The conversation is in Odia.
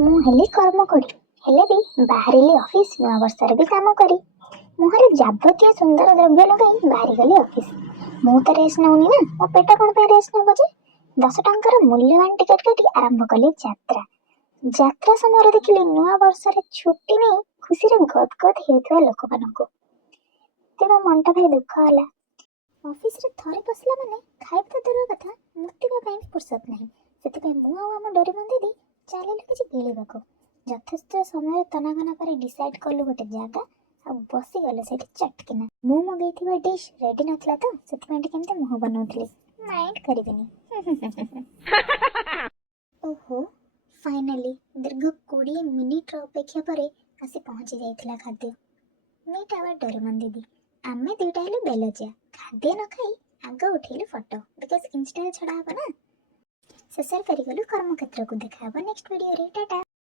ମୁଁ ହେଲି କର୍ମକୋଡ଼ି, ହେଲେ ବି ବାହାରିଲି ଅଫିସ୍ ନୂଆ ବର୍ଷରେ ବି କାମ କରି। ମୁହଁରେ ଯାବତୀୟ ସୁନ୍ଦର ଦ୍ରବ୍ୟ ଲଗାଇ ବାହାରିଗଲି ଅଫିସ୍। ମୁଁ ତ ରେଷ୍ଟ ନେଉନି ନା, ମୋ ପେଟ କ'ଣ ପାଇଁ ରେଷ୍ଟ ନେବ ଯେ? 10 ଟଙ୍କାର ମୂଲ୍ୟବାନ ଟିକେଟ୍ କାଟି ଆରମ୍ଭ କଲି ଯାତ୍ରା। ଯାତ୍ରା ସମୟରେ ଦେଖିଲି ନୂଆ ବର୍ଷରେ ଛୁଟି ନେଇ ଖୁସିରେ ଗଦ୍ ଗଦ୍ ହେଉଥିବା ଲୋକମାନଙ୍କୁ। ତେଣୁ ମନଟା ଭାରି ଦୁଃଖ ହେଲା। ଅଫିସରେ ଥରେ ପଶିଲା ମାନେ ଖାଇବା ତ ଦୂରର କଥା, ମୁତିବା ପାଇଁ ବି ଫୁର୍ସତ ନାହିଁ। ସେଥିପାଇଁ ମୁଁ ଆଉ ଆମ ଡୋରେମନ୍ ଦିଦି ଚାଲିଲୁ କିଛି ଗିଳିବାକୁ। ଯଥେଷ୍ଟ ସମୟରେ ତନାଘନା କରି ଡିସାଇଡ୍ କଲୁ ଗୋଟେ ଜାଗା ଆଉ ବସିଗଲୁ ସେଇଠି ଚଟକିନା। ମୁଁ ମଗେଇଥିବା ଡିଶ୍ ରେଡି ନଥିଲା ତ, ସେଥିପାଇଁ ଟିକେ ଏମିତି ମୁହଁ ବନଉଥିଲି। ମାଇଣ୍ଡ କରିବିନି। ଓହୋ, ଫାଇନାଲି ଦୀର୍ଘ 20 ମିନିଟ୍ର ଅପେକ୍ଷା ପରେ ଆସି ପହଞ୍ଚି ଯାଇଥିଲା ଖାଦ୍ୟ। ମିଟ୍ ଆୱାର ଡୋରେମନ୍ ଦିଦି। ଆମେ ଦୁଇଟା ହେଲୁ ବେଲଜିଆ। ଖାଦ୍ୟ ନ ଖାଇ ଆଗ ଉଠେଇଲୁ ଫଟୋ, ବିକଜ ଇନଷ୍ଟାରେ ଛଡ଼ା ହବ ନା। ଶେଷରେ ଫେରିଗଲୁ କର୍ମକ୍ଷେତ୍ରକୁ। ଦେଖା ହବ ନେକ୍ସଟ ଭିଡ଼ିଓରେ। ଟାଟା।